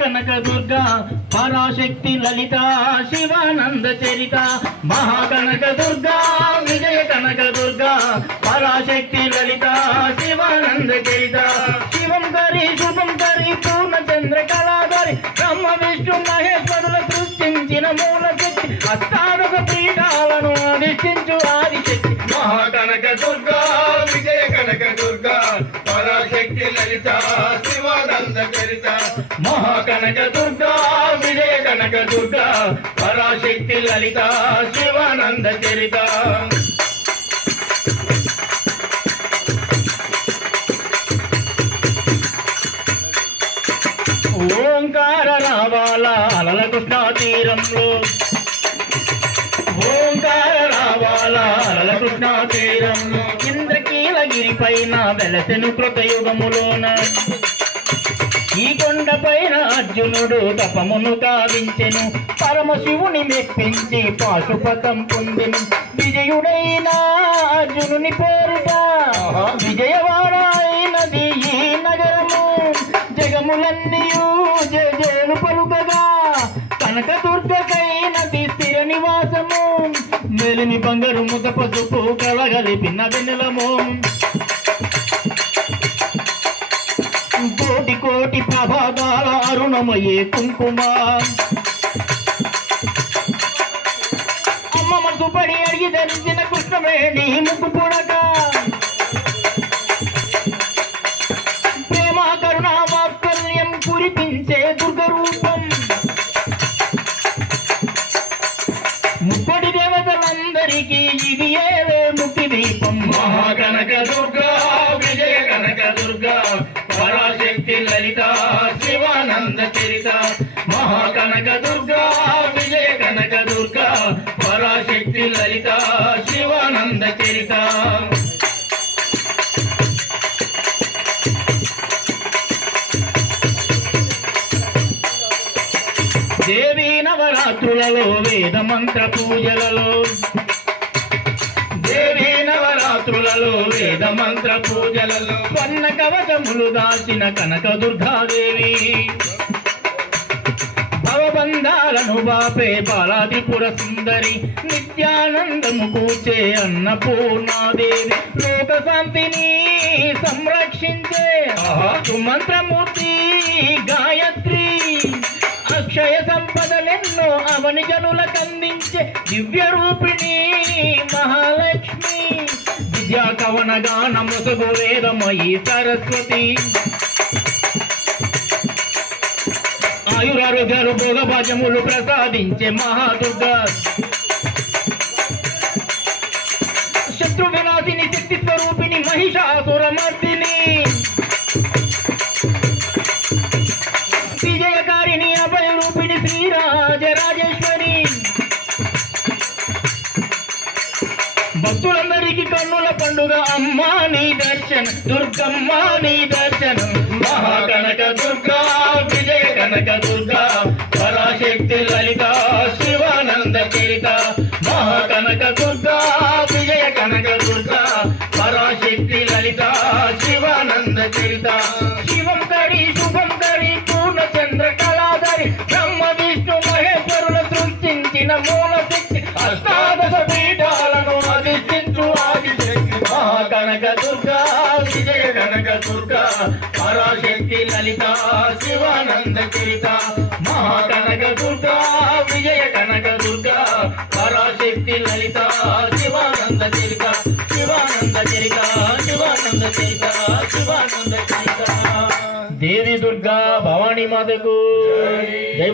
కనక దుర్గా పరాశక్తి లలిత శివానంద చరిత మహాకనక దుర్గా విజయ కనక దుర్గా పరాశక్తి లలిత శివానంద చరిత శివం కరి శుభం కరి పూర్ణ చంద్ర కళాధరి బ్రహ్మ విష్ణు మహేశ్వరుల సృష్టించిన మూల శక్తి అష్టాదశ పీఠాలను అధిష్ఠించు ఆదిశక్తి మహాకనక దుర్గా విజయ కనక దుర్గా పరాశక్తి లలిత శివానంద చరిత మహాకనక దుర్గా విజయ కనక దుర్గా పరాశక్తి లలిత శివానంద చరిత ఓంకార రావాల అలల కృష్ణా తీరంలో ఓంకార రావాల అలల కృష్ణా తీరంలో ఇంద్రకీలగిరి పైన వెలసెను కృతయుగములోన ఈ కొండపైన అర్జునుడు తపమును కావించెను పరమశివుని మెప్పించి పాశుపతం పొందెను విజయుడైన అర్జునుని పేరుట విజయవాడ అయినది ఈ నగరము జగములన్నీయు జయజయలు పలుకగా కనకదుర్గకైనది స్థిర నివాసము మేలిమి బంగారు ముద పసుపు కలగలిపిన వెన్నెలము కోటి కోటి ప్రభాతాల అరుణమయే కుంకుమ అమ్మ మనసు పడి అడిగి ధరించిన కృష్ణవేణి ముక్కు పుడక ప్రేమ కరుణ వాత్సల్యం కురిపించే దుర్గ రూపం ముప్పటి దేవతలందరికీ ఇది ఏవే ముక్తి దీపం మహాకనక దుర్గా విజయ కనక దుర్గా పరాశక్తి లలిత శివానంద చరిత మహాకనక దుర్గా విజయ కనక దుర్గా పరాశక్తి లలిత శివానంద చరిత దేవీ నవరాత్రులలో వేద మంత్ర పూజలలో దేవీ నవరాత్రులలో వేద మంత్ర పూజలలో స్వర్ణ కవచములు దాచిన కనక దుర్గాదేవి భవబంధాలను బాపే బాలాదిపుర సుందరి నిత్యానందము కూర్చే అన్నపూర్ణాదేవి లోక శాంతిని సంరక్షించే సుమంత్రమూర్తి గాయత్రి అక్షయ సంపదలెన్నో అవని జనులకందించే దివ్య రూపిణి మహాలక్ష్మి విద్యా కవన గాన ముసుగు వేదమయీ సరస్వతి ఆయురారోగ్యాలు భోగభాగ్యములు ప్రసాదించే మహాదుర్గా శత్రు వినాశిని శక్తి స్వరూపిణి మహిషాసురమర్దిని విజయకారిణి అభయ రూపిణి శ్రీరాజరాజేశ్వరి భక్తులందరికీ కన్నుల పండుగ అమ్మా నీ దర్శనం దుర్గమ్మ నీ దర్శనం మహాకనక దుర్గా విజయ కనక దుర్గా పరాశక్తి లలిత శివానంద చరిత మహాకనక దుర్గా విజయ కనక దుర్గా పరాశక్తి లలిత శివానంద చరిత శివం కరి శుభం కరి పూర్ణ చంద్ర కళాధరి బ్రహ్మ విష్ణు మహేశ్వరుల సృష్టించిన మూల శక్తి అష్టాదశ పీఠాలను అధిష్ఠించు ఆదిశక్తి మహాకనక దుర్గా విజయ కనక దుర్గా పరాశక్తి లలిత శివానంద చరిత మహాకనక దుర్గా విజయ కనక దుర్గా పరాశక్తి లలిత శివానంద చరిత శివానంద చరిత శివానంద చరిత శివానంద చరిత దేవి దుర్గా భవానీ మాతకు జై.